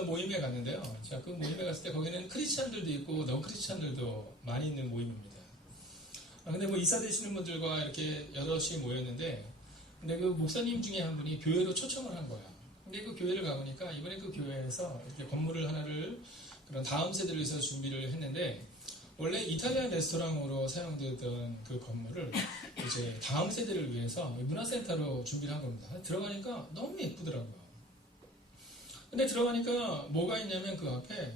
어떤 모임에 갔는데요. 자, 그 모임에 갔을 때 거기는 크리스찬들도 있고 넌 크리스찬들도 많이 있는 모임입니다. 근데 뭐 이사 되시는 분들과 이렇게 여럿이 모였는데, 근데 그 목사님 중에 한 분이 교회로 초청을 한 거야. 근데 그 교회를 가보니까 이번에 그 교회에서 이렇게 건물을 하나를 그런 다음 세대를 위해서 준비를 했는데, 원래 이탈리안 레스토랑으로 사용되던 그 건물을 이제 다음 세대를 위해서 문화센터로 준비를 한 겁니다. 들어가니까 너무 예쁘더라고요. 근데 들어가니까 뭐가 있냐면 그 앞에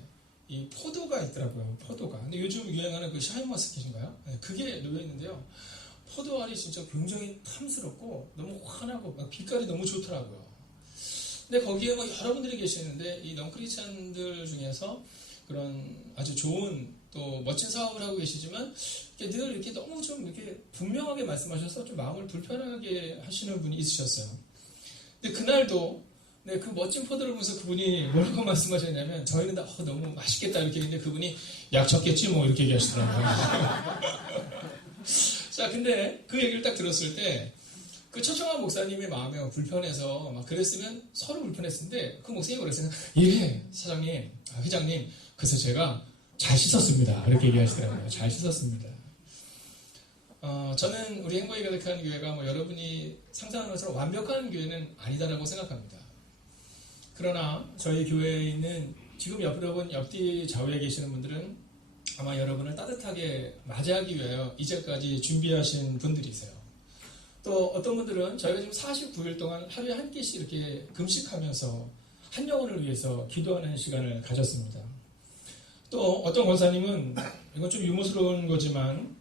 이 포도가 있더라고요. 포도가. 근데 요즘 유행하는 그 샤인머스켓인가요? 네, 그게 놓여 있는데요. 포도알이 진짜 굉장히 탐스럽고 너무 환하고 막 빛깔이 너무 좋더라고요. 근데 거기에 뭐 여러분들이 계시는데 이 넌크리스찬들 중에서 그런 아주 좋은 또 멋진 사업을 하고 계시지만 늘 이렇게 너무 좀 이렇게 분명하게 말씀하셔서 좀 마음을 불편하게 하시는 분이 있으셨어요. 근데 그날도 네, 그 멋진 포도를 보면서 그분이 뭐라고 말씀하셨냐면 저희는 다 너무 맛있겠다 이렇게 했는데 그분이 약 쳤겠지 뭐 이렇게 얘기하시더라고요. 자, 근데 그 얘기를 딱 들었을 때 그 초청한 목사님의 마음이 불편해서 막 그랬으면 서로 불편했는데 그 목사님이 그랬어요. 예, 사장님, 회장님, 그래서 제가 잘 씻었습니다. 이렇게 얘기하시더라고요. 잘 씻었습니다. 저는 우리 행복이 가득한 교회가 뭐 여러분이 상상하는 것처럼 완벽한 교회는 아니다라고 생각합니다. 그러나 저희 교회에 있는 지금 여러분 옆뒤 좌우에 계시는 분들은 아마 여러분을 따뜻하게 맞이하기 위하여 이제까지 준비하신 분들이세요. 또 어떤 분들은 저희가 지금 49일 동안 하루에 한 끼씩 이렇게 금식하면서 한 영혼을 위해서 기도하는 시간을 가졌습니다. 또 어떤 권사님은 이건 좀 유머스러운 거지만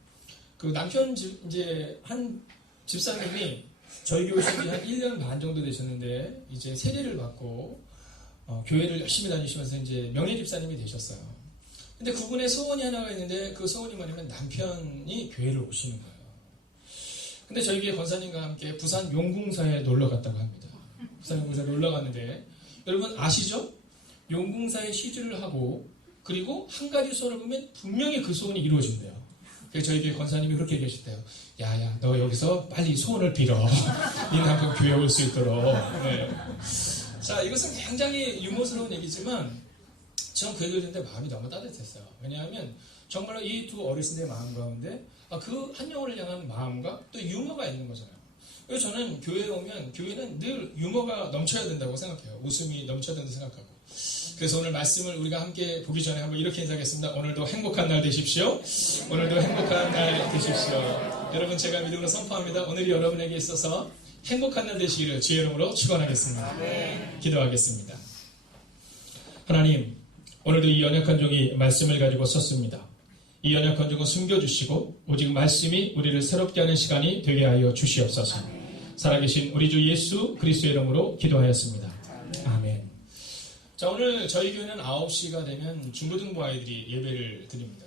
그 남편 이제 한 집사님이 저희 교회 신지 한 1년 반 정도 되셨는데 이제 세례를 받고 교회를 열심히 다니시면서 이제 명예 집사님이 되셨어요. 근데 그분의 소원이 하나가 있는데 그 소원이 뭐냐면 남편이 교회를 오시는 거예요. 근데 저희 교회 권사님과 함께 부산 용궁사에 놀러 갔다고 합니다. 부산 용궁사에 놀러 갔는데 여러분 아시죠? 용궁사에 시주를 하고 그리고 한 가지 소원을 보면 분명히 그 소원이 이루어진대요. 그래서 저희 교회 권사님이 그렇게 얘기하셨대요. 야야 너 여기서 빨리 소원을 빌어. 네 남편 교회 올 수 있도록. 네. 자, 이것은 굉장히 유머스러운 얘기지만 저는 그 얘기를 듣는데 마음이 너무 따뜻했어요. 왜냐하면 정말로 이 두 어르신의 마음 가운데 그 한 영혼을 향한 마음과 또 유머가 있는 거잖아요. 그래서 저는 교회에 오면 교회는 늘 유머가 넘쳐야 된다고 생각해요. 웃음이 넘쳐야 된다고 생각하고. 그래서 오늘 말씀을 우리가 함께 보기 전에 한번 이렇게 인사하겠습니다. 오늘도 행복한 날 되십시오. 오늘도 행복한 날 되십시오. 여러분 제가 믿음으로 선포합니다. 오늘이 여러분에게 있어서 행복한 날 되시기를 주의 이름으로 축원하겠습니다. 기도하겠습니다. 하나님, 오늘도 이 연약한 종이 말씀을 가지고 섰습니다. 이 연약한 종을 숨겨주시고 오직 말씀이 우리를 새롭게 하는 시간이 되게 하여 주시옵소서. 살아계신 우리 주 예수 그리스도의 이름으로 기도하였습니다. 아멘. 자, 오늘 저희 교회는 9시가 되면 중고등부 아이들이 예배를 드립니다.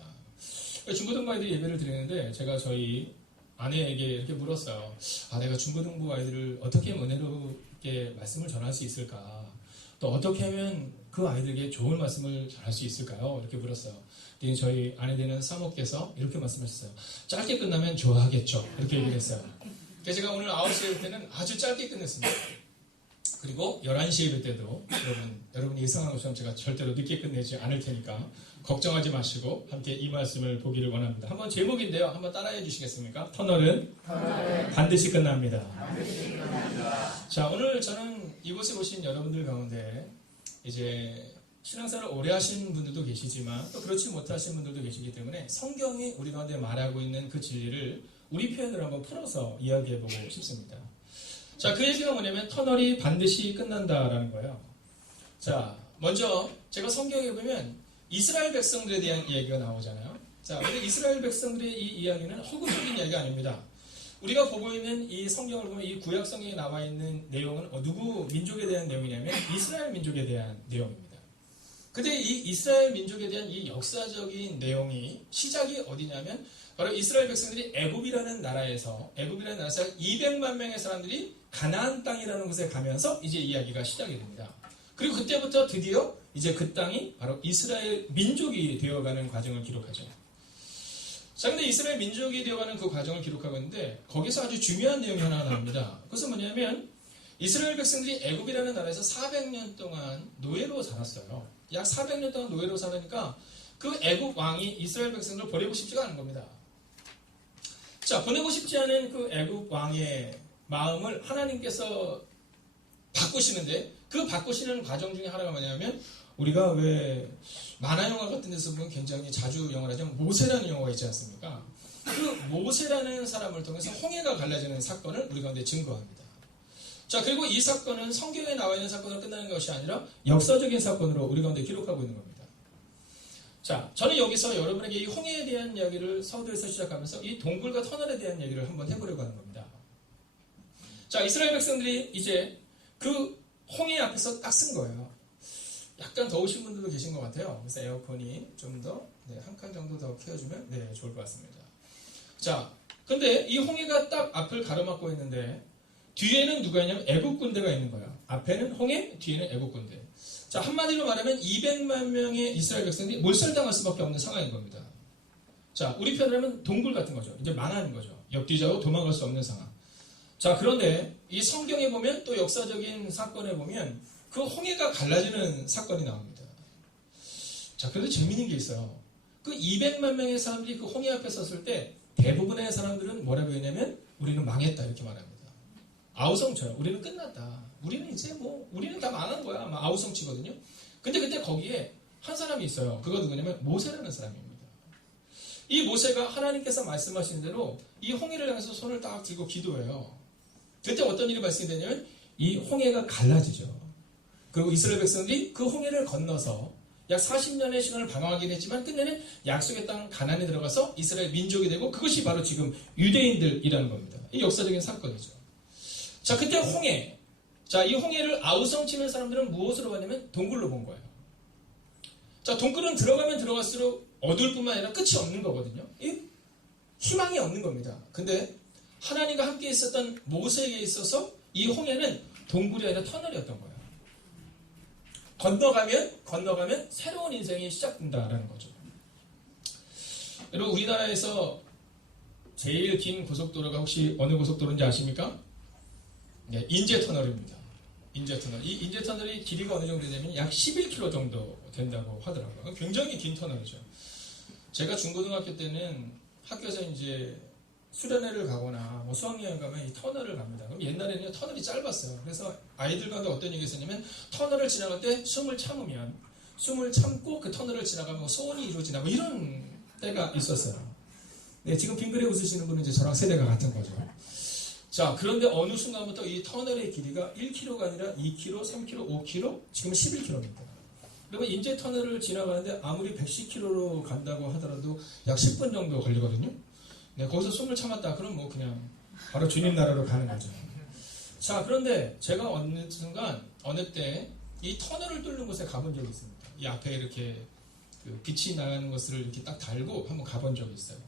중고등부 아이들이 예배를 드리는데 제가 저희 아내에게 이렇게 물었어요. 내가 중고등부 아이들을 어떻게 은혜롭게 말씀을 전할 수 있을까? 또 어떻게 하면 그 아이들에게 좋은 말씀을 전할 수 있을까요? 이렇게 물었어요. 근데 저희 아내 되는 사모께서 이렇게 말씀하셨어요. 짧게 끝나면 좋아하겠죠. 이렇게 얘기를 했어요. 그래서 제가 오늘 9시에 올 때는 아주 짧게 끝냈습니다. 그리고 11시에 올 때도 여러분이 예상한 것처럼 제가 절대로 늦게 끝내지 않을 테니까 걱정하지 마시고 함께 이 말씀을 보기를 원합니다. 한번 제목인데요. 한번 따라해 주시겠습니까? 터널은 반드시 끝납니다. 자, 오늘 저는 이곳에 오신 여러분들 가운데 이제 신앙생활을 오래 하신 분들도 계시지만 또 그렇지 못하신 분들도 계시기 때문에 성경이 우리 가운데 말하고 있는 그 진리를 우리 표현으로 한번 풀어서 이야기해보고 싶습니다. 자, 그 얘기가 뭐냐면 터널이 반드시 끝난다라는 거예요. 자, 먼저 제가 성경에 보면 이스라엘 백성들에 대한 이야기가 나오잖아요. 자, 근데 이스라엘 백성들의 이 이야기는 허구적인 이야기가 아닙니다. 우리가 보고 있는 이 성경을 보면 이 구약 성경에 나와 있는 내용은 누구 민족에 대한 내용이냐면 이스라엘 민족에 대한 내용입니다. 근데 이 이스라엘 민족에 대한 이 역사적인 내용이 시작이 어디냐면 바로 이스라엘 백성들이 애굽이라는 나라에서 200만 명의 사람들이 가나안 땅이라는 곳에 가면서 이제 이야기가 시작이 됩니다. 그리고 그때부터 드디어 이제 그 땅이 바로 이스라엘 민족이 되어가는 과정을 기록하죠. 자, 근데 이스라엘 민족이 되어가는 그 과정을 기록하고 있는데 거기서 아주 중요한 내용이 하나 나옵니다. 그것은 뭐냐면 이스라엘 백성들이 애굽이라는 나라에서 400년 동안 노예로 살았어요. 약 400년 동안 노예로 살으니까 그 애굽 왕이 이스라엘 백성들을 보내고 싶지가 않은 겁니다. 자, 보내고 싶지 않은 그 애굽 왕의 마음을 하나님께서 바꾸시는데, 그 바꾸시는 과정 중에 하나가 뭐냐면, 우리가 왜 만화 영화 같은 데서 보면 굉장히 자주 영화를 하죠. 모세라는 영화가 있지 않습니까? 그 모세라는 사람을 통해서 홍해가 갈라지는 사건을 우리 가운데 증거합니다. 자, 그리고 이 사건은 성경에 나와 있는 사건으로 끝나는 것이 아니라 역사적인 사건으로 우리 가운데 기록하고 있는 겁니다. 자, 저는 여기서 여러분에게 이 홍해에 대한 이야기를 서두에서 시작하면서 이 동굴과 터널에 대한 얘기를 한번 해보려고 하는 겁니다. 자, 이스라엘 백성들이 이제 그 홍해 앞에서 딱 쓴 거예요. 약간 더우신 분들도 계신 것 같아요. 그래서 에어컨이 좀 더, 한 칸 정도 더 켜주면, 좋을 것 같습니다. 자, 근데 이 홍해가 딱 앞을 가로막고 있는데, 뒤에는 누가 있냐면 애국 군대가 있는 거예요. 앞에는 홍해, 뒤에는 애국 군대. 자, 한마디로 말하면 200만 명의 이스라엘 백성들이 몰살당할 수밖에 없는 상황인 겁니다. 자, 우리 편으로 하면 동굴 같은 거죠. 이제 망하는 거죠. 옆뒤좌우 도망갈 수 없는 상황. 자, 그런데 이 성경에 보면, 또 역사적인 사건에 보면 그 홍해가 갈라지는 사건이 나옵니다. 자, 그런데 재미있는 게 있어요. 그 200만 명의 사람들이 그 홍해 앞에 섰을 때 대부분의 사람들은 뭐라고 했냐면 우리는 망했다 이렇게 말합니다. 아우성쳐요. 우리는 끝났다. 우리는 이제 우리는 다 망한 거야. 막 아우성치거든요. 근데 그때 거기에 한 사람이 있어요. 그거 누구냐면 모세라는 사람입니다. 이 모세가 하나님께서 말씀하신 대로 이 홍해를 향해서 손을 딱 들고 기도해요. 그때 어떤 일이 발생이 되냐면 이 홍해가 갈라지죠. 그리고 이스라엘 백성들이 그 홍해를 건너서 약 40년의 시간을 방황하긴 했지만 끝내는 약속의 땅 가나안에 들어가서 이스라엘 민족이 되고, 그것이 바로 지금 유대인들이라는 겁니다. 이 역사적인 사건이죠. 자, 그때 홍해. 자, 이 홍해를 아우성치는 사람들은 무엇으로 봤냐면 동굴로 본 거예요. 자, 동굴은 들어가면 들어갈수록 어두울 뿐만 아니라 끝이 없는 거거든요. 희망이 없는 겁니다. 근데 하나님과 함께 있었던 모세에게 있어서 이 홍해는 동굴이 아니라 터널이었던 거예요. 건너가면 새로운 인생이 시작된다라는 거죠. 여러분, 우리나라에서 제일 긴 고속도로가 혹시 어느 고속도로인지 아십니까? 네, 인제터널입니다. 인제터널. 이 인제터널이 길이가 어느 정도 되냐면 약 11km 정도 된다고 하더라고요. 굉장히 긴 터널이죠. 제가 중고등학교 때는 학교에서 이제 수련회를 가거나 수학여행 가면 이 터널을 갑니다. 그럼 옛날에는 터널이 짧았어요. 그래서 아이들과 어떤 얘기가 있었냐면 터널을 지나갈 때 숨을 참고 그 터널을 지나가면 소원이 이루어지나 이런 때가 있었어요. 네, 지금 빙그레 웃으시는 분은 이제 저랑 세대가 같은 거죠. 자, 그런데 어느 순간부터 이 터널의 길이가 1km가 아니라 2km, 3km, 5km, 지금은 11km입니다. 그러면 인제 터널을 지나가는데 아무리 110km로 간다고 하더라도 약 10분 정도 걸리거든요. 네, 거기서 숨을 참았다. 그럼 그냥 바로 주님 나라로 가는 거죠. 자, 그런데 제가 어느 순간, 어느 때 이 터널을 뚫는 곳에 가본 적이 있습니다. 이 앞에 이렇게 그 빛이 나가는 것을 이렇게 딱 달고 한번 가본 적이 있어요.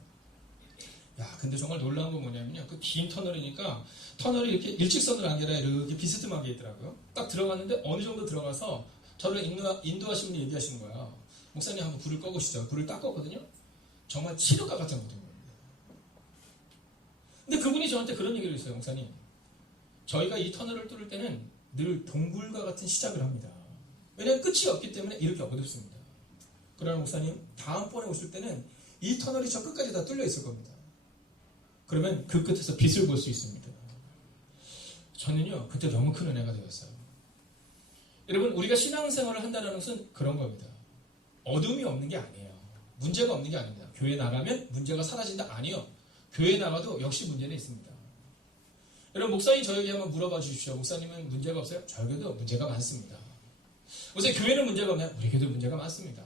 야, 근데 정말 놀라운 건 뭐냐면요. 그 긴 터널이니까 터널이 이렇게 일직선으로 아니라 이렇게 비스듬하게 있더라고요. 딱 들어갔는데 어느 정도 들어가서 저를 인도하신 분이 얘기하시는 거야. 목사님 한번 불을 꺼보시죠. 불을 딱 껐거든요. 정말 치료가 같은 거거든요. 근데 그분이 저한테 그런 얘기를 했어요. 목사님, 저희가 이 터널을 뚫을 때는 늘 동굴과 같은 시작을 합니다. 왜냐하면 끝이 없기 때문에 이렇게 어둡습니다. 그러나 목사님, 다음번에 오실 때는 이 터널이 저 끝까지 다 뚫려 있을 겁니다. 그러면 그 끝에서 빛을 볼 수 있습니다. 저는요, 그때 너무 큰 은혜가 되었어요. 여러분, 우리가 신앙생활을 한다는 것은 그런 겁니다. 어둠이 없는 게 아니에요. 문제가 없는 게 아닙니다. 교회 나가면 문제가 사라진다? 아니요. 교회 나가도 역시 문제는 있습니다. 여러분, 목사님 저에게 한번 물어봐 주십시오. 목사님은 문제가 없어요? 저에게도 문제가 많습니다. 목사님, 교회는 문제가 없나요? 우리에게도 문제가 많습니다.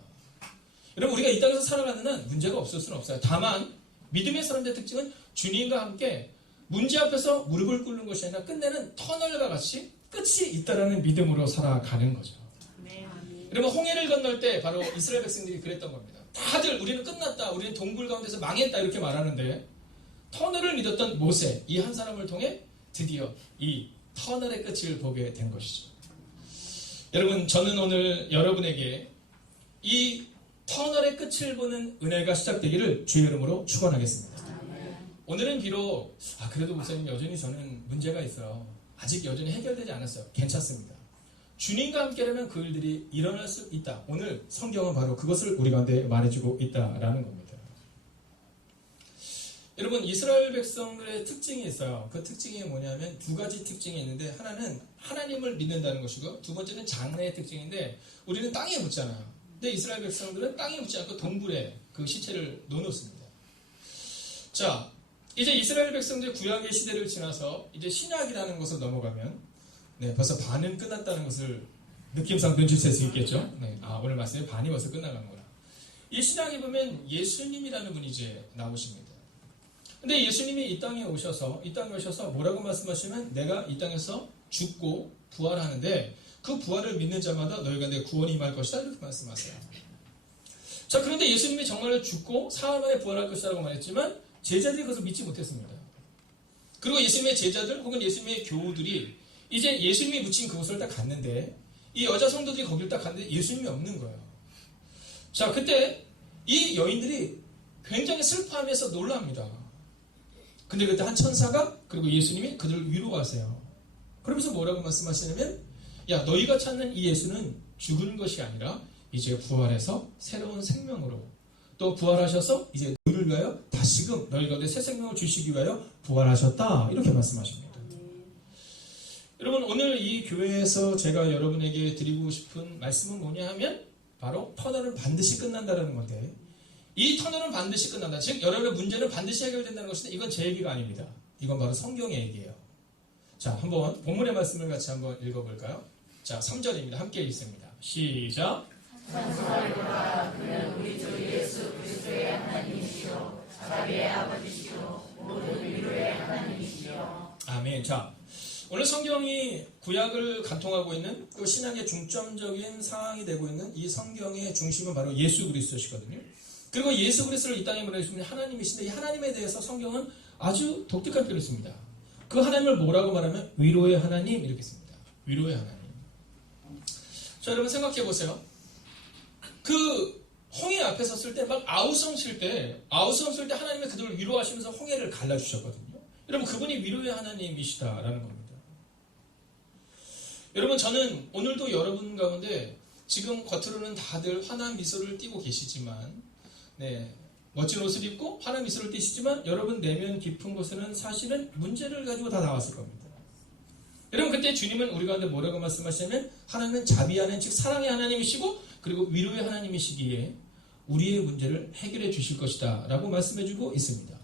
여러분, 우리가 이 땅에서 살아가는 한 문제가 없을 수는 없어요. 다만 믿음의 사람들의 특징은 주님과 함께 문제 앞에서 무릎을 꿇는 것이 아니라 끝내는 터널과 같이 끝이 있다라는 믿음으로 살아가는 거죠. 네, 여러분, 홍해를 건널 때 바로 이스라엘 백성들이 그랬던 겁니다. 다들 우리는 끝났다, 우리는 동굴 가운데서 망했다 이렇게 말하는데, 터널을 믿었던 모세, 이 한 사람을 통해 드디어 이 터널의 끝을 보게 된 것이죠. 여러분, 저는 오늘 여러분에게 이 터널의 끝을 보는 은혜가 시작되기를 주의 이름으로 축원하겠습니다. 오늘은 비록 그래도 목사님 여전히 저는 문제가 있어요. 아직 여전히 해결되지 않았어요. 괜찮습니다. 주님과 함께라면 그 일들이 일어날 수 있다. 오늘 성경은 바로 그것을 우리 가운데 말해주고 있다라는 겁니다. 여러분, 이스라엘 백성들의 특징이 있어요. 그 특징이 뭐냐면 두 가지 특징이 있는데, 하나는 하나님을 믿는다는 것이고, 두 번째는 장래의 특징인데, 우리는 땅에 묻잖아요. 근데 이스라엘 백성들은 땅에 묻지 않고 동굴에 그 시체를 넣어놓습니다. 자, 이제 이스라엘 백성들의 구약의 시대를 지나서 이제 신약이라는 것을 넘어가면, 네, 벌써 반은 끝났다는 것을 느낌상 눈치챌 수 있겠죠. 네, 오늘 말씀에 반이 벌써 끝나가는구나. 이 신약에 보면 예수님이라는 분이 이제 나오십니다. 근데 예수님이 이 땅에 오셔서 뭐라고 말씀하시면, 내가 이 땅에서 죽고 부활하는데 그 부활을 믿는 자마다 너희가 내 구원이 임할 것이다, 이렇게 말씀하세요. 자, 그런데 예수님이 정말로 죽고 사흘 만에 부활할 것이라고 말했지만 제자들이 그것을 믿지 못했습니다. 그리고 예수님의 제자들 혹은 예수님의 교우들이 이제 예수님이 묻힌 그곳을 딱 갔는데, 이 여자 성도들이 거길 딱 갔는데 예수님이 없는 거예요. 자, 그때 이 여인들이 굉장히 슬퍼하면서 놀랍니다. 근데 그때 한 천사가, 그리고 예수님이 그들을 위로하세요. 그러면서 뭐라고 말씀하시냐면, 야, 너희가 찾는 이 예수는 죽은 것이 아니라 이제 부활해서 새로운 생명으로, 또 부활하셔서 이제 너희를 위하여 다시금 너희 가운데 새 생명을 주시기 위하여 부활하셨다, 이렇게 말씀하십니다. 여러분, 오늘 이 교회에서 제가 여러분에게 드리고 싶은 말씀은 뭐냐 하면, 바로 터널은 반드시 끝난다는 건데, 이 터널은 반드시 끝난다. 즉 여러분의 문제는 반드시 해결된다는 것인데, 이건 제 얘기가 아닙니다. 이건 바로 성경의 얘기예요. 자, 한번 본문의 말씀을 같이 한번 읽어볼까요? 자, 3절입니다. 함께 읽습니다. 시작. 찬송하리로다. 그는 우리 주 예수 그리스도의 하나님이시요 자비의 아버지시요 모든 위로의 하나님이시요. 아멘. 자, 오늘 성경이 구약을 관통하고 있는 그 신약의 중점적인 상황이 되고 있는 이 성경의 중심은 바로 예수 그리스도시거든요. 그리고 예수 그리스도를 이 땅에 보내주신 하나님이신데, 이 하나님에 대해서 성경은 아주 독특한 표현을 씁니다. 그 하나님을 뭐라고 말하면 위로의 하나님, 이렇게 씁니다. 위로의 하나님. 자, 여러분 생각해 보세요. 그 홍해 앞에 섰을 때 막 아우성 칠 때 하나님이 그들을 위로하시면서 홍해를 갈라주셨거든요. 여러분, 그분이 위로의 하나님이시다라는 겁니다. 여러분, 저는 오늘도 여러분 가운데 지금 겉으로는 다들 환한 미소를 띠고 계시지만, 네, 멋진 옷을 입고 환한 미소를 띠시지만 여러분 내면 깊은 곳에는 사실은 문제를 가지고 다 나왔을 겁니다. 여러분, 그때 주님은 우리 가운데 뭐라고 말씀하시냐면, 하나님은 자비하는, 즉 사랑의 하나님이시고 그리고 위로의 하나님이시기에 우리의 문제를 해결해 주실 것이다 라고 말씀해주고 있습니다.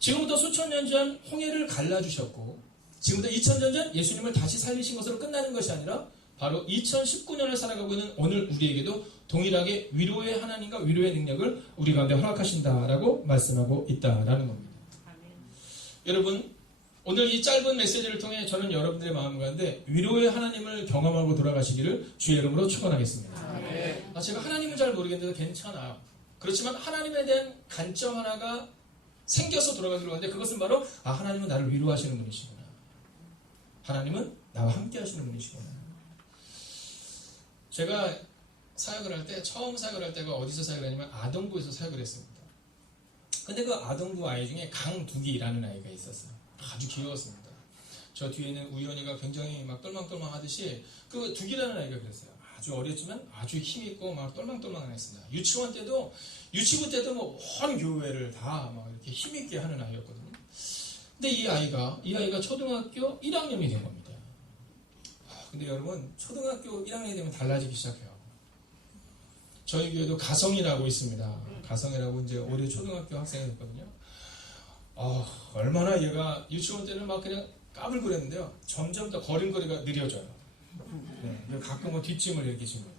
지금부터 수천 년 전 홍해를 갈라주셨고, 지금부터 2000년 전 예수님을 다시 살리신 것으로 끝나는 것이 아니라 바로 2019년을 살아가고 있는 오늘 우리에게도 동일하게 위로의 하나님과 위로의 능력을 우리 가운데 허락하신다라고 말씀하고 있다라는 겁니다. 여러분, 오늘 이 짧은 메시지를 통해 저는 여러분들의 마음 가운데 위로의 하나님을 경험하고 돌아가시기를 주의 이름으로 축원하겠습니다. 제가 하나님은 잘 모르겠는데 괜찮아요. 그렇지만 하나님에 대한 관점 하나가 생겨서 돌아가기로 하는데, 그것은 바로 하나님은 나를 위로하시는 분이시구나. 하나님은 나와 함께 하시는 분이시구나. 제가 사역을 할 때, 처음 사역을 할 때가 어디서 사역을 하냐면 아동부에서 사역을 했습니다. 근데 그 아동부 아이 중에 강두기라는 아이가 있었어요. 아주 귀여웠습니다. 저 뒤에는 우연이가 굉장히 막 똘망똘망 하듯이 그 두기라는 아이가 그랬어요. 아주 어렸지만 아주 힘있고 막 똘망똘망 했습니다. 유치부 때도 뭐 온 교회를 다 막 이렇게 힘있게 하는 아이였거든요. 근데 이 아이가 초등학교 1학년이 된 겁니다. 근데 여러분, 초등학교 1학년이 되면 달라지기 시작해요. 저희 교회도 가성이라고 있습니다. 가성이라고 이제 올해 초등학교 학생이 됐거든요. 얼마나 얘가 유치원 때는 막 그냥 까불거렸는데요. 점점 더 걸음걸이가 느려져요. 네, 가끔은 뒷짐을 이렇게 집니다.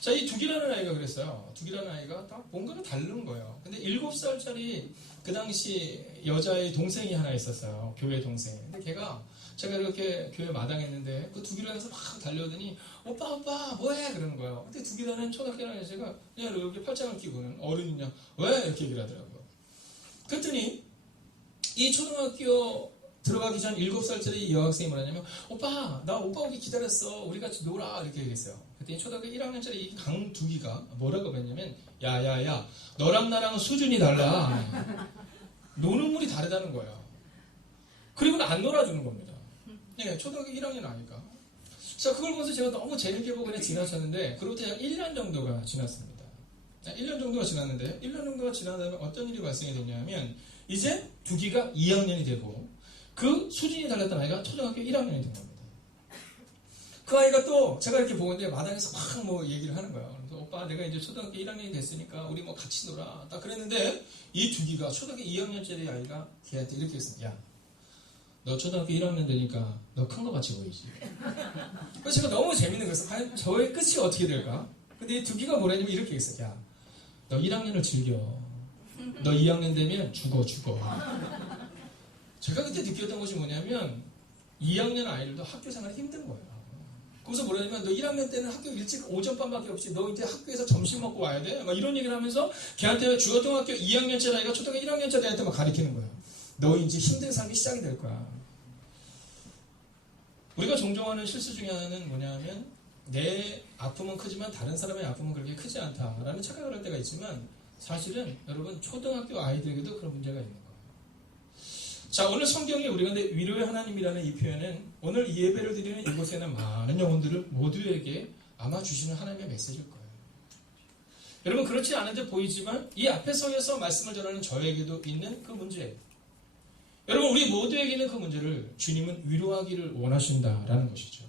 자, 이 두기라는 아이가 그랬어요. 두기라는 아이가 딱 뭔가가 다른 거예요. 근데 7살짜리 그 당시 여자의 동생이 하나 있었어요. 교회 동생. 근데 걔가, 제가 이렇게 교회 마당했는데 그 두기라에서 막 달려오더니 오빠 뭐해? 그러는 거예요. 근데 두기라는 초등학교 아저씨가 그냥 이렇게 팔짱을 끼고는 어른이냐 왜? 이렇게 얘기를 하더라고요. 그랬더니 이 초등학교 들어가기 전 7살짜리 여학생이 뭐라냐면, 나 오빠 오기 기다렸어. 우리 같이 놀아. 이렇게 얘기했어요. 그랬더니 초등학교 1학년짜리 이 강두기가 뭐라고 했냐면, 야야야, 너랑 나랑 수준이 달라. 노는 물이 다르다는 거예요. 그리고는 안 놀아주는 겁니다. 네, 초등학교 1학년 아니까. 자, 그걸 보면서 제가 너무 재밌게 보고 그냥 지나쳤는데, 그로부터 약 1년 정도가 지났습니다. 1년 정도가 지났는데, 1년 정도가 지난 다음에 어떤 일이 발생이 됐냐면, 이제 두기가 2학년이 되고, 그 수준이 달랐던 아이가 초등학교 1학년이 된 겁니다. 그 아이가 또 제가 이렇게 보는데 마당에서 막 뭐 얘기를 하는 거야. 그래서 오빠 내가 이제 초등학교 1학년이 됐으니까 우리 뭐 같이 놀아. 딱 그랬는데 이 두기가 초등학교 2학년짜리 아이가 걔한테 이렇게 했습니다. 야, 너 초등학교 1학년 되니까 너 큰 거 같이 보이지. 그래서 제가 너무 재밌는 거였어. 과연 저의 끝이 어떻게 될까? 근데 이 두기가 뭐라냐면 이렇게 했어요. 야, 너 1학년을 즐겨. 너 2학년 되면 죽어. 제가 그때 느꼈던 것이 뭐냐면 2학년 아이들도 학교 생활이 힘든 거예요. 거기서 뭐라냐면 너 1학년 때는 학교 일찍 오전반밖에 없이 너 이제 학교에서 점심 먹고 와야 돼? 막 이런 얘기를 하면서 걔한테 중고등학교 2학년짜리 아이가 초등학교 1학년짜리 아이한테 막 가르치는 거야. 너 이제 힘든 삶이 시작이 될 거야. 우리가 종종 하는 실수 중에 하나는 뭐냐면 내 아픔은 크지만 다른 사람의 아픔은 그렇게 크지 않다라는 착각을 할 때가 있지만 사실은 여러분 초등학교 아이들에게도 그런 문제가 있는 거예요. 자, 오늘 성경에 우리가 위로의 하나님이라는 이 표현은 오늘 이 예배를 드리는 이곳에 있는 많은 영혼들을 모두에게 아마 주시는 하나님의 메시지일 거예요. 여러분 그렇지 않은 듯 보이지만 이 앞에 서서 말씀을 전하는 저에게도 있는 그 문제예요. 여러분 우리 모두에게 있는 그 문제를 주님은 위로하기를 원하신다라는 것이죠.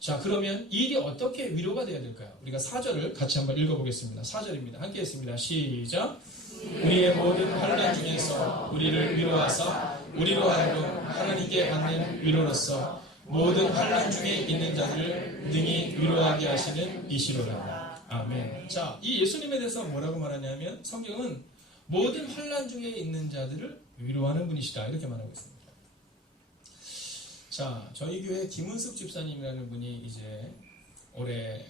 자, 그러면 이 일이 어떻게 위로가 되어야 될까요? 우리가 4절을 같이 한번 읽어보겠습니다. 4절입니다. 함께 했습니다. 시작. 우리의 모든 환난 중에서 우리를 위로하사 우리로 하여금 하나님께 받는 위로로서 모든 환난 중에 있는 자들을 능히 위로하게 하시는 이시로라. 아멘. 자, 이 예수님에 대해서 뭐라고 말하냐면 성경은 모든 환난 중에 있는 자들을 위로하는 분이시다 이렇게 말하고 있습니다. 자, 저희 교회 김은숙 집사님이라는 분이 이제 올해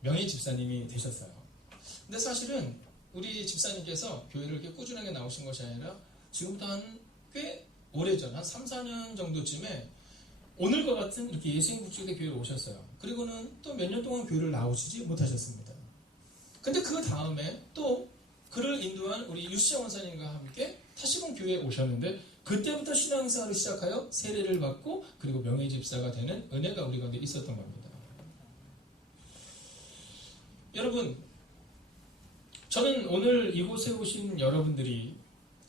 명예 집사님이 되셨어요. 근데 사실은 우리 집사님께서 교회를 이렇게 꾸준하게 나오신 것이 아니라 지금부터 한 꽤 오래전, 한 3, 4년 정도쯤에 오늘과 같은 이렇게 예수님국주대 교회에 오셨어요. 그리고는 또 몇 년 동안 교회를 나오시지 못하셨습니다. 근데 그 다음에 또 그를 인도한 우리 유시영 원사님과 함께 타시봉 교회에 오셨는데 그때부터 신앙생활을 시작하여 세례를 받고 그리고 명예집사가 되는 은혜가 우리 가운데 있었던 겁니다. 여러분, 저는 오늘 이곳에 오신 여러분들이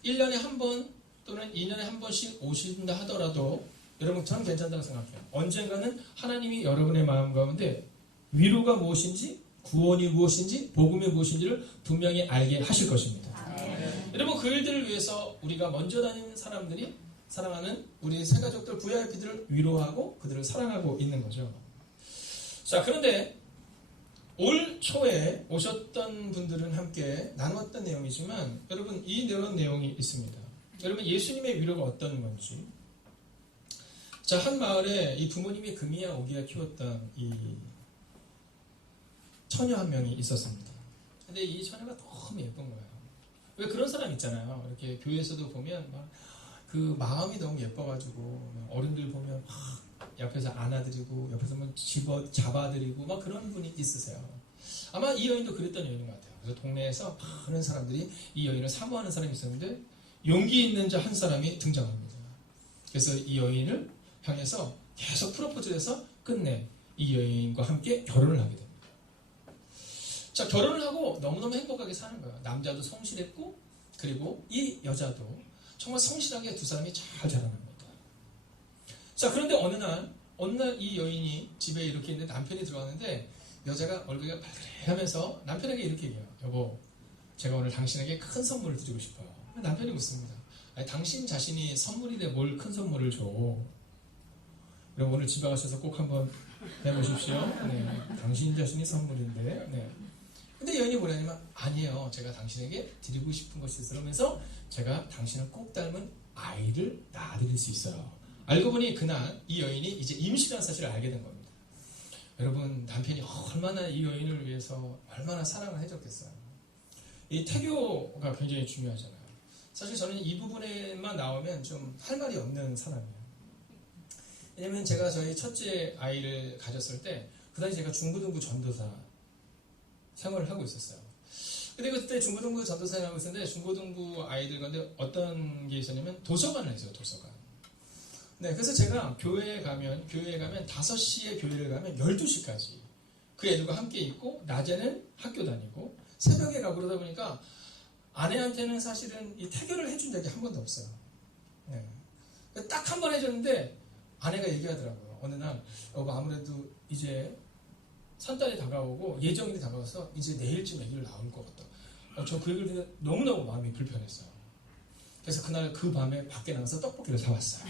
1년에 한 번 또는 2년에 한 번씩 오신다 하더라도 여러분 저는 괜찮다고 생각해요. 언젠가는 하나님이 여러분의 마음 가운데 위로가 무엇인지 구원이 무엇인지 복음이 무엇인지를 분명히 알게 하실 것입니다. 여러분 그 일들을 위해서 우리가 먼저 다니는 사람들이 사랑하는 우리 새가족들 VIP들을 위로하고 그들을 사랑하고 있는 거죠. 자, 그런데 올 초에 오셨던 분들은 함께 나누었던 내용이지만 여러분 이런 내용이 있습니다. 여러분 예수님의 위로가 어떤 건지. 자, 한 마을에 이 부모님이 금이야 오기야 키웠던 이 처녀 한 명이 있었습니다. 근데 이 처녀가 너무 예쁜 거예요. 왜 그런 사람 있잖아요. 이렇게 교회에서도 보면 막 그 마음이 너무 예뻐가지고 어른들 보면 막 옆에서 안아드리고 옆에서 뭐 잡아드리고 막 그런 분이 있으세요. 아마 이 여인도 그랬던 여인인 것 같아요. 그래서 동네에서 많은 사람들이 이 여인을 사모하는 사람이 있었는데 용기 있는 자 한 사람이 등장합니다. 그래서 이 여인을 향해서 계속 프로포즈를 해서 끝내 이 여인과 함께 결혼을 하게 됩니다. 자, 결혼을 하고 너무너무 행복하게 사는 거예요. 남자도 성실했고 그리고 이 여자도 정말 성실하게 두 사람이 잘 자라납니다. 자, 그런데 어느 날 이 여인이 집에 이렇게 있는데 남편이 들어왔는데 여자가 얼굴이 빨개하면서 남편에게 이렇게 얘기해요. 여보, 제가 오늘 당신에게 큰 선물을 드리고 싶어요. 남편이 묻습니다. 아니, 당신 자신이 선물인데 뭘 큰 선물을 줘. 여러분 오늘 집에 가셔서 꼭 한번 해보십시오. 네, 당신 자신이 선물인데. 네. 근데 여인이 뭐냐면 아니에요. 제가 당신에게 드리고 싶은 것이 있어. 그러면서 제가 당신을 꼭 닮은 아이를 낳아드릴 수 있어요. 알고 보니 그날 이 여인이 이제 임신한 사실을 알게 된 겁니다. 여러분 남편이 얼마나 이 여인을 위해서 얼마나 사랑을 해줬겠어요. 이 태교가 굉장히 중요하잖아요. 사실 저는 이 부분에만 나오면 좀 할 말이 없는 사람이에요. 왜냐면 제가 저희 첫째 아이를 가졌을 때 그 당시 제가 중고등부 전도사 생활을 하고 있었어요. 근데 그때 중고등부 전도사를 하고 있었는데 중고등부 아이들 가운데 어떤 게 있었냐면 도서관을 했어요. 도서관. 네, 그래서 제가 교회에 가면 5시에 교회를 가면 12시까지 그 애들과 함께 있고 낮에는 학교 다니고 새벽에 가고 그러다 보니까 아내한테는 사실은 이 태교를 해준 적이 한 번도 없어요. 네. 딱 한 번 해줬는데 아내가 얘기하더라고요. 어느 날 아무래도 이제 산딸이 다가오고 예정일이 다가와서 이제 내일쯤 아기를 낳을 것 같다. 저 그 얘기를 듣는데 너무너무 마음이 불편했어요. 그래서 그날 그 밤에 밖에 나가서 떡볶이를 사왔어요.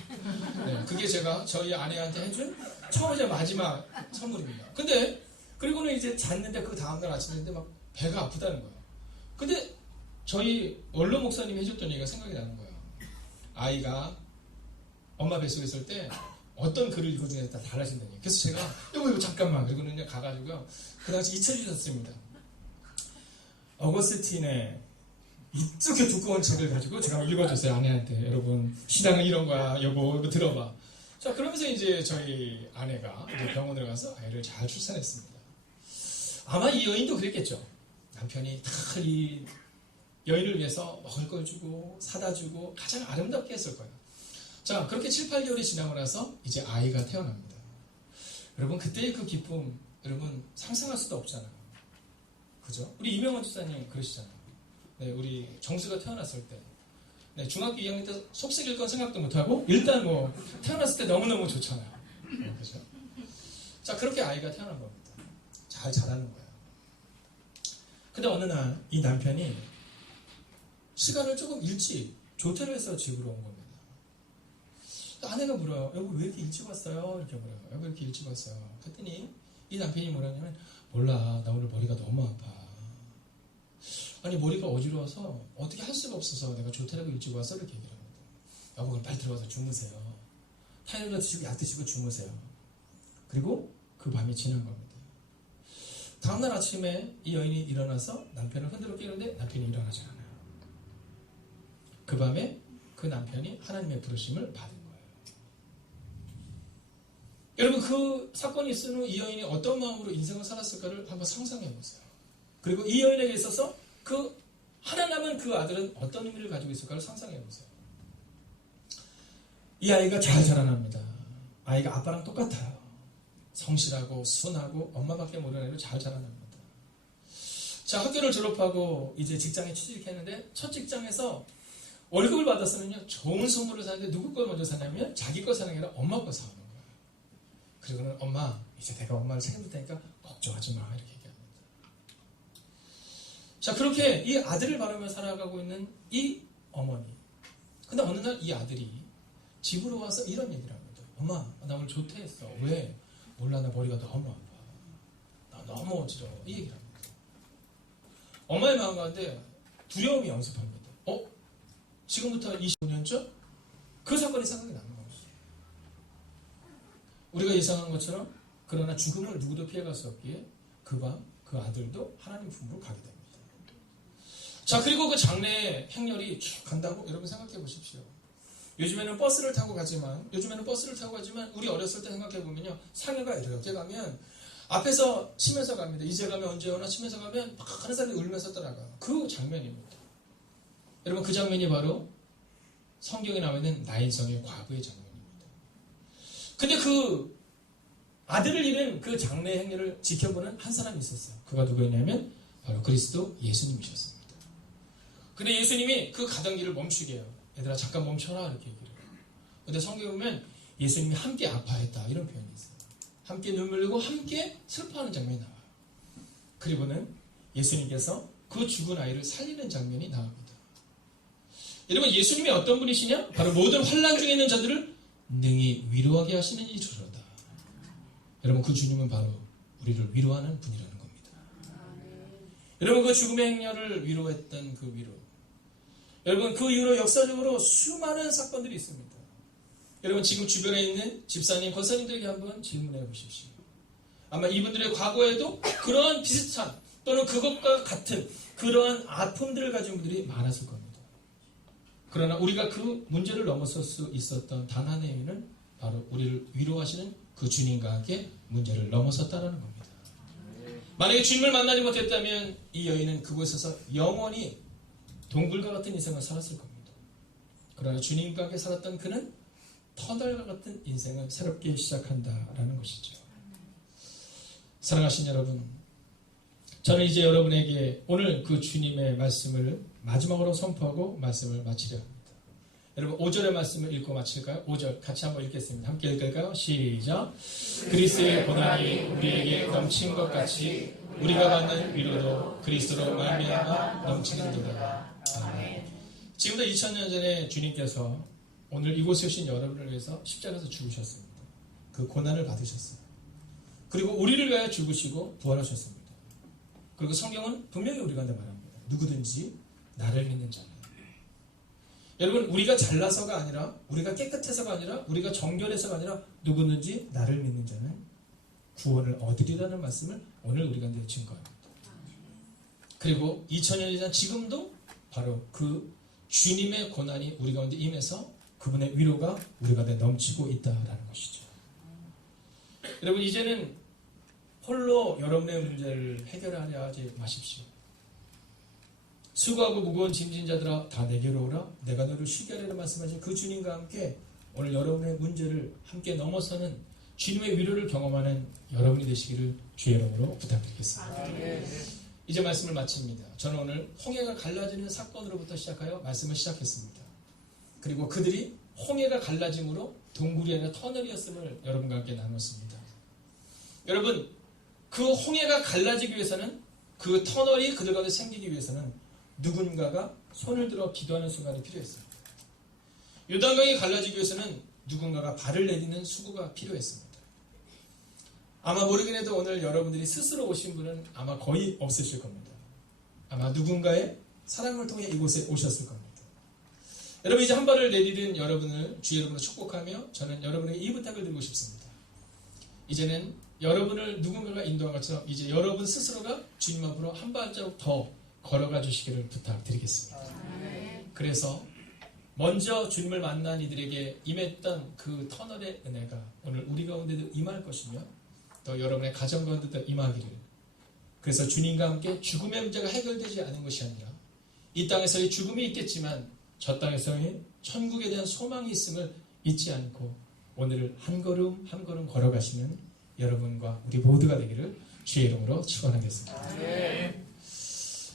네, 그게 제가 저희 아내한테 해준 처음이자 마지막 선물입니다. 근데 그리고는 이제 잤는데 그 다음날 아침인데 막 배가 아프다는 거예요. 근데 저희 원로 목사님이 해줬던 얘기가 생각이 나는 거예요. 아이가 엄마 뱃속에 있을 때 어떤 글을 읽어주냐에 따라 달라진다는 얘기. 그래서 제가 이거 잠깐만 그리고는 가가지고요. 그 당시 잊혀주셨습니다. 어거스틴의 이렇게 두꺼운 책을 가지고 제가 읽어줬어요. 아내한테. 여러분 신앙은 이런 거야. 여보 이거 들어봐. 자 그러면서 이제 저희 아내가 이제 병원에 가서 아이를 잘 출산했습니다. 아마 이 여인도 그랬겠죠. 남편이 다 이 여인을 위해서 먹을 걸 주고 사다 주고 가장 아름답게 했을 거예요. 자 그렇게 7, 8개월이 지나고 나서 이제 아이가 태어납니다. 여러분 그때의 그 기쁨 여러분 상상할 수도 없잖아요. 그죠? 우리 이명원 집사님 그러시잖아요. 네, 우리 정수가 태어났을 때 네, 중학교 2학년 때 속색일 건 생각도 못하고 일단 뭐 태어났을 때 너무너무 좋잖아요. 그죠? 자 그렇게 아이가 태어난 겁니다. 잘 자라는 거예요. 근데 어느 날 이 남편이 시간을 조금 일찍 조퇴를 해서 집으로 온 겁니다. 아내가 물어요. 여보 왜 이렇게 일찍 왔어요? 이렇게 물어요. 여보 왜 이렇게 일찍 왔어요? 그랬더니 이 남편이 뭐라냐면 몰라 나 오늘 머리가 너무 아파. 아니 머리가 어지러워서 어떻게 할 수가 없어서 내가 조퇴라고 일찍 와서 이렇게 얘기를 합니다. 여보 그럼 빨리 들어가서 주무세요. 타이레놀 드시고 약 드시고 주무세요. 그리고 그 밤이 지난 겁니다. 다음날 아침에 이 여인이 일어나서 남편을 흔들어 깨우는데 남편이 일어나지 않아요. 그 밤에 그 남편이 하나님의 부르심을 받은 거예요. 여러분 그 사건이 있은 후 이 여인이 어떤 마음으로 인생을 살았을까를 한번 상상해 보세요. 그리고 이 여인에게 있어서 그 하나 남은 그 아들은 어떤 의미를 가지고 있을까를 상상해 보세요. 이 아이가 잘 자라납니다. 아이가 아빠랑 똑같아요. 성실하고 순하고 엄마밖에 모르는 애로 잘 자라납니다. 자 학교를 졸업하고 이제 직장에 취직했는데 첫 직장에서 월급을 받았으면요 좋은 선물을 사는데 누구 걸 먼저 사냐면 자기 거 사는 게 아니라 엄마 거 사오는 거예요. 그리고는 엄마 이제 내가 엄마를 책임질 테니까 걱정하지 마 이렇게 얘기합니다. 자 그렇게 이 아들을 바라며 살아가고 있는 이 어머니. 근데 어느 날 이 아들이 집으로 와서 이런 얘기를 합니다. 엄마 나 오늘 조퇴했어. 왜? 몰라 나 머리가 너무 아파. 나 너무 어지러워. 이 얘기를 합니다. 엄마의 마음 가운데 두려움이 영습합니다. 지금부터 25년 전 그 사건이 생각이 나는 겁니다. 우리가 예상한 것처럼 그러나 죽음을 누구도 피해갈 수 없기에 그 밤 그 아들도 하나님 품으로 가게 됩니다. 자 그리고 그 장례 행렬이 쭉 간다고 여러분 생각해 보십시오. 요즘에는 버스를 타고 가지만 우리 어렸을 때 생각해 보면요 상해가 이렇게 가면 앞에서 치면서 갑니다. 이제 가면 언제 오나 치면서 가면 막 하는 사람이 울면서 따라가요. 그 장면입니다. 여러분 그 장면이 바로 성경에 나와 있는 나인성의 과부의 장면입니다. 근데 그 아들을 잃은 그 장례 행렬을 지켜보는 한 사람이 있었어요. 그가 누구였냐면 바로 그리스도 예수님이셨습니다. 근데 예수님이 그 가던 길을 멈추게 해요. 얘들아 잠깐 멈춰라 이렇게 얘기를 해요. 근데 성경에 보면 예수님이 함께 아파했다 이런 표현이 있어요. 함께 눈물 흘리고 함께 슬퍼하는 장면이 나와요. 그리고는 예수님께서 그 죽은 아이를 살리는 장면이 나옵니다. 여러분 예수님이 어떤 분이시냐? 바로 모든 환난 중에 있는 자들을 능히 위로하게 하시는 이 주로다. 여러분 그 주님은 바로 우리를 위로하는 분이라는 겁니다. 여러분 그 죽음의 행렬을 위로했던 그 위로. 여러분 그 이후로 역사적으로 수많은 사건들이 있습니다. 여러분 지금 주변에 있는 집사님, 권사님들에게 한번 질문해 보십시오. 아마 이분들의 과거에도 그러한 비슷한 또는 그것과 같은 그러한 아픔들을 가진 분들이 많았을 겁니다. 그러나 우리가 그 문제를 넘어설 수 있었던 단 하나의 이유는 바로 우리를 위로하시는 그 주님과 함께 문제를 넘어섰다는 겁니다. 만약에 주님을 만나지 못했다면 이 여인은 그곳에서 영원히 동굴과 같은 인생을 살았을 겁니다. 그러나 주님과 함께 살았던 그는 터널과 같은 인생을 새롭게 시작한다라는 것이죠. 사랑하신 여러분, 저는 이제 여러분에게 오늘 그 주님의 말씀을 마지막으로 선포하고 말씀을 마치려 합니다. 여러분 5절의 말씀을 읽고 마칠까요? 5절 같이 한번 읽겠습니다. 함께 읽을까요? 시작. 그리스도의 고난이 우리에게 넘친 것 같이 우리가 받는 위로도 그리스도로 말미암아 넘치는도다. 지금부터 2000년 전에 주님께서 오늘 이곳에 오신 여러분을 위해서 십자가에서 죽으셨습니다. 그 고난을 받으셨어요. 그리고 우리를 위하여 죽으시고 부활하셨습니다. 그리고 성경은 분명히 우리 가운데 말합니다. 누구든지 나를 믿는 자는. 여러분 우리가 잘나서가 아니라 우리가 깨끗해서가 아니라 우리가 정결해서가 아니라 누구든지 나를 믿는 자는 구원을 얻으리라는 말씀을 오늘 우리 가운데 증거합니다. 그리고 2000년이 전 지금도 바로 그 주님의 고난이 우리 가운데 임해서 그분의 위로가 우리 가운데 넘치고 있다라는 것이죠. 여러분 이제는 홀로 여러분의 문제를 해결하려 하지 마십시오. 수고하고 무거운 짐진 자들아 다 내게로 오라 내가 너를 쉬게 하리라 말씀하신 그 주님과 함께 오늘 여러분의 문제를 함께 넘어서는 주님의 위로를 경험하는 여러분이 되시기를 주의 이름으로 부탁드리겠습니다. 이제 말씀을 마칩니다. 저는 오늘 홍해가 갈라지는 사건으로부터 시작하여 말씀을 시작했습니다. 그리고 그들이 홍해가 갈라짐으로 동굴이 아니라 터널이었음을 여러분과 함께 나눴습니다. 여러분 그 홍해가 갈라지기 위해서는 그 터널이 그들 가운데 생기기 위해서는 누군가가 손을 들어 기도하는 순간이 필요했습니다. 요단강이 갈라지기 위해서는 누군가가 발을 내딛는 수고가 필요했습니다. 아마 모르긴 해도 오늘 여러분들이 스스로 오신 분은 아마 거의 없으실 겁니다. 아마 누군가의 사랑을 통해 이곳에 오셨을 겁니다. 여러분 이제 한 발을 내디딘 여러분을 주의 이름으로 축복하며 저는 여러분에게 이 부탁을 드리고 싶습니다. 이제는 여러분을 누군가가 인도한 것처럼 이제 여러분 스스로가 주님 앞으로 한 발자국 더 걸어가 주시기를 부탁드리겠습니다. 그래서 먼저 주님을 만난 이들에게 임했던 그 터널의 은혜가 오늘 우리 가운데도 임할 것이며 또 여러분의 가정 가운데도 임하기를. 그래서 주님과 함께 죽음의 문제가 해결되지 않은 것이 아니라 이 땅에서의 죽음이 있겠지만 저 땅에서의 천국에 대한 소망이 있음을 잊지 않고 오늘을 한 걸음 한 걸음 걸어가시는 여러분과 우리 모두가 되기를 주의 이름으로 축원하겠습니다.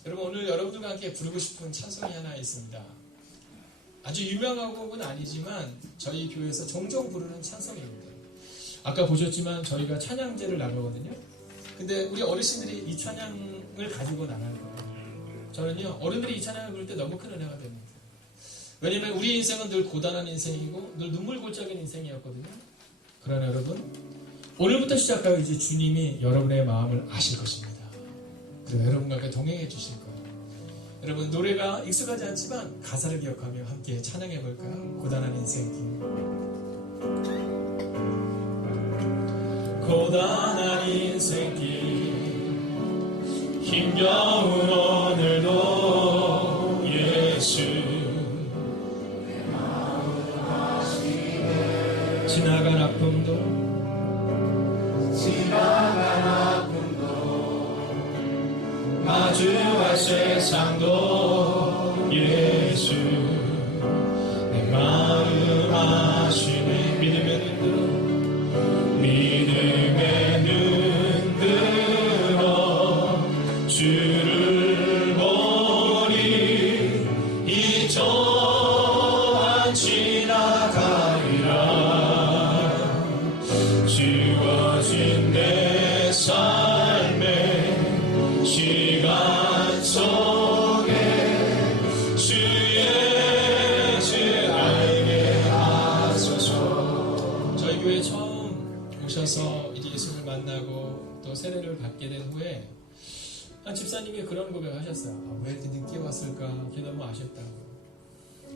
여러분 오늘 여러분들과 함께 부르고 싶은 찬송이 하나 있습니다. 아주 유명한 곡은 아니지만 저희 교회에서 종종 부르는 찬송입니다. 아까 보셨지만 저희가 찬양제를 나누거든요. 근데 우리 어르신들이 이 찬양을 가지고 나가는 거예요. 저는요 어른들이 이 찬양을 부를 때 너무 큰 은혜가 됩니다. 왜냐면 우리 인생은 늘 고단한 인생이고 늘 눈물골짜기인 인생이었거든요. 그러나 여러분 오늘부터 시작하여 이제 주님이 여러분의 마음을 아실 것입니다. 그리고 여러분과 함께 동행해 주실 거예요. 여러분 노래가 익숙하지 않지만 가사를 기억하며 함께 찬양해 볼까요? 고단한 인생길. 고단한 인생길 힘겨운 오늘도 예수 지나간 아픔도 마주할 세상도 예수 내 마음 아시네. 믿음의 눈 들어 주를 보리 이 또한 지나가리라. 주어진 내 삶의 시간 속에 주의 주 알게 하소서. 저희 교회 처음 오셔서 이제 예수를 만나고 또 세례를 받게 된 후에 한 집사님이 그런 고백을 하셨어요. 왜 이렇게 늦게 왔을까? 그게 너무 아쉽다고.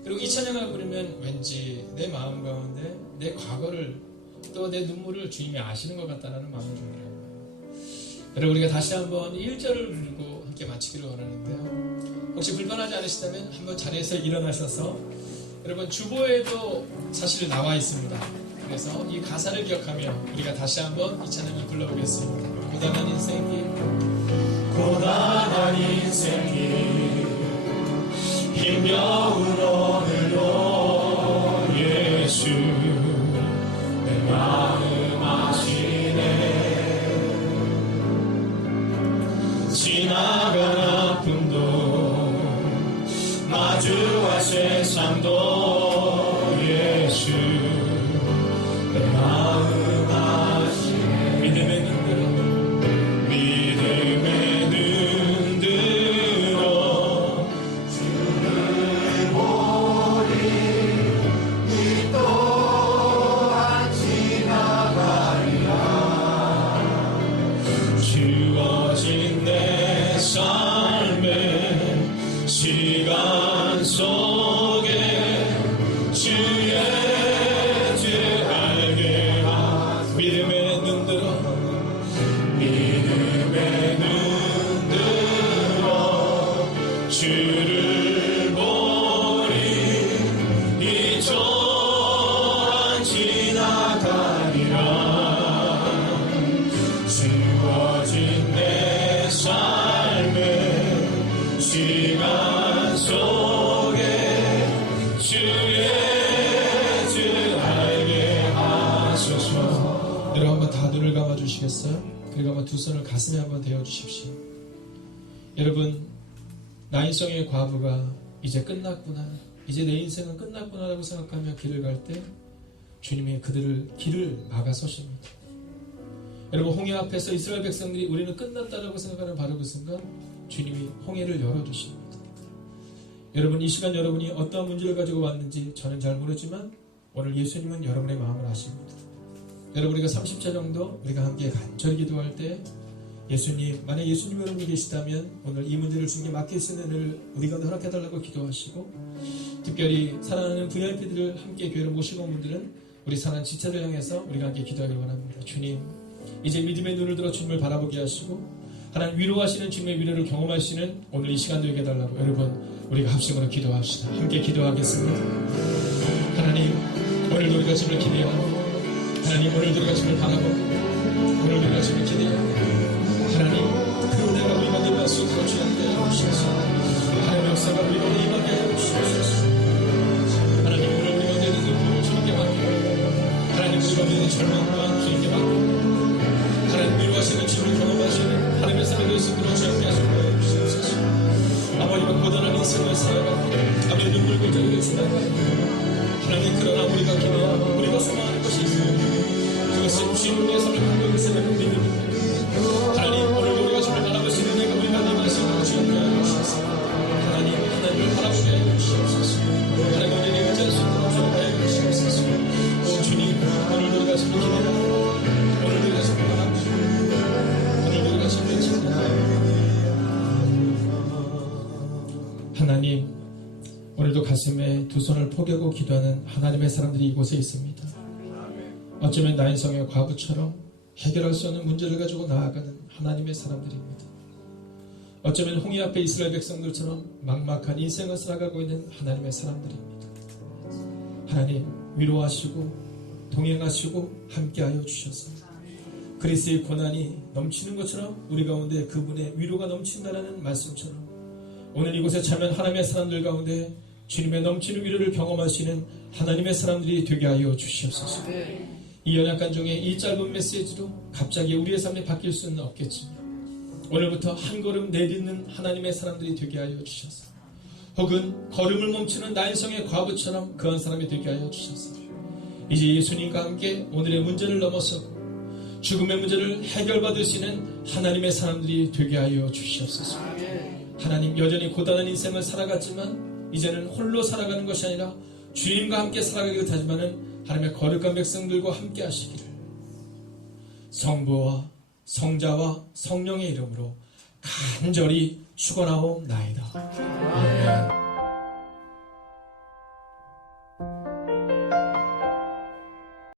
그리고 이 찬양을 부르면 왠지 내 마음 가운데 내 과거를 또 내 눈물을 주님이 아시는 것 같다는 마음이 들더라고요. 여러분 우리가 다시 한번 1절을 부르고 함께 마치기를 원하는데요. 혹시 불편하지 않으시다면 한번 자리에서 일어나셔서 여러분 주보에도 사실 나와 있습니다. 그래서 이 가사를 기억하며 우리가 다시 한번 이 찬양을 불러보겠습니다. 고단한 인생길 고단한 인생길 힘겨운 오늘도 예수 지나가리라. 지워진 내 삶의 시간 속에 주의 주 알게 하소서. 여러분 한번 다 눈을 감아주시겠어요? 그리고 한번 두 손을 가슴에 한번 대어주십시오. 여러분, 나인성의 과부가 이제 끝났구나, 이제 내 인생은 끝났구나 라고 생각하며 길을 갈 때 주님이 그들을 길을 막아서십니다. 여러분, 홍해 앞에서 이스라엘 백성들이 우리는 끝났다라고 생각하는 바로 그 순간 주님이 홍해를 열어주십니다. 여러분, 이 시간 여러분이 어떠한 문제를 가지고 왔는지 저는 잘 모르지만 오늘 예수님은 여러분의 마음을 아십니다. 여러분, 우리가 30차 정도 우리가 함께 간절히 기도할 때 예수님, 만약 예수님 여러분이 계시다면 오늘 이 문제를 주님께 맡길 수 있는 은혜를 우리가 허락해달라고 기도하시고, 특별히 사랑하는 VIP들을 함께 교회로 모시고 온 분들은 우리 사랑하는 지체를 향해서 우리가 함께 기도하기 원합니다. 주님, 이제 믿음의 눈을 들어 주님을 바라보게 하시고 하나님 위로하시는 주님의 위로를 경험하시는 오늘 이 시간도 되게 해달라고 여러분 우리가 합심으로 기도합시다. 함께 기도하겠습니다. 하나님, 오늘도 우리가 주님을 기대하고, 하나님 오늘도 우리가 주님을 바라보고, 오늘도 우리가 주님을 기대하고, 하나님 그 은혜가 우리 가운데 임할 수 있도록 주님께 주옵소서. 하나님의 역사가 우리 가운데 임하게 하여 주옵소서. 하나님, 오늘 우리 가운데 있는 눈물을 주님께 맡기고, 하나님 우리 가운데 있는 절망과 주님께 맡기고, 하나님 위로하시는 주님을 경험하시는 하나님의 삶의 되시도록 주님께 하시고 주옵소서. 아버지가 고단한 인생을 살아가고 아버지 눈물과 저리를 지나가고, 하나님 그러나 우리가 기대하고 우리가 소망하는 것이 있습니다. 그것은 주님의 삶을 갖고 있는 믿음입니다. 하나님, 오늘도 우리가 주님을 바라보시는 내가 우리가 임하시는 주님께 하여 주옵소서. 하나님을 바라보게 하여 주옵소서. 하나님 우리에게 의지할 수 있도록 주님께 하여 주옵소서. 오 주님, 오늘도 우리가 주님을 기대하고, 오늘도 우리가 주님을 바라보고, 오늘도 우리가 주님을 기대하고, 하나님, 오늘도 가슴에 두 손을 포개고 기도하는 하나님의 사람들이 이곳에 있습니다. 어쩌면 나인성의 과부처럼 해결할 수 없는 문제를 가지고 나아가는 하나님의 사람들입니다. 어쩌면 홍해 앞에 이스라엘 백성들처럼 막막한 인생을 살아가고 있는 하나님의 사람들입니다. 하나님, 위로하시고 동행하시고 함께하여 주셔서 그리스의 고난이 넘치는 것처럼 우리 가운데 그분의 위로가 넘친다라는 말씀처럼 오늘 이곳에 참여한 하나님의 사람들 가운데 주님의 넘치는 위로를 경험하시는 하나님의 사람들이 되게 하여 주시옵소서. 이 연약한 중에 이 짧은 메시지로 갑자기 우리의 삶이 바뀔 수는 없겠지만 오늘부터 한 걸음 내딛는 하나님의 사람들이 되게 하여 주셔서, 혹은 걸음을 멈추는 나인성의 과부처럼 그한 사람이 되게 하여 주셔서 이제 예수님과 함께 오늘의 문제를 넘어서고 죽음의 문제를 해결받을 수 있는 하나님의 사람들이 되게 하여 주시옵소서. 하나님, 여전히 고단한 인생을 살아갔지만 이제는 홀로 살아가는 것이 아니라 주님과 함께 살아가기를 다짐하는 하나님의 거룩한 백성들과 함께 하시기를 성부와 성자와 성령의 이름으로 간절히 축원하옵나이다.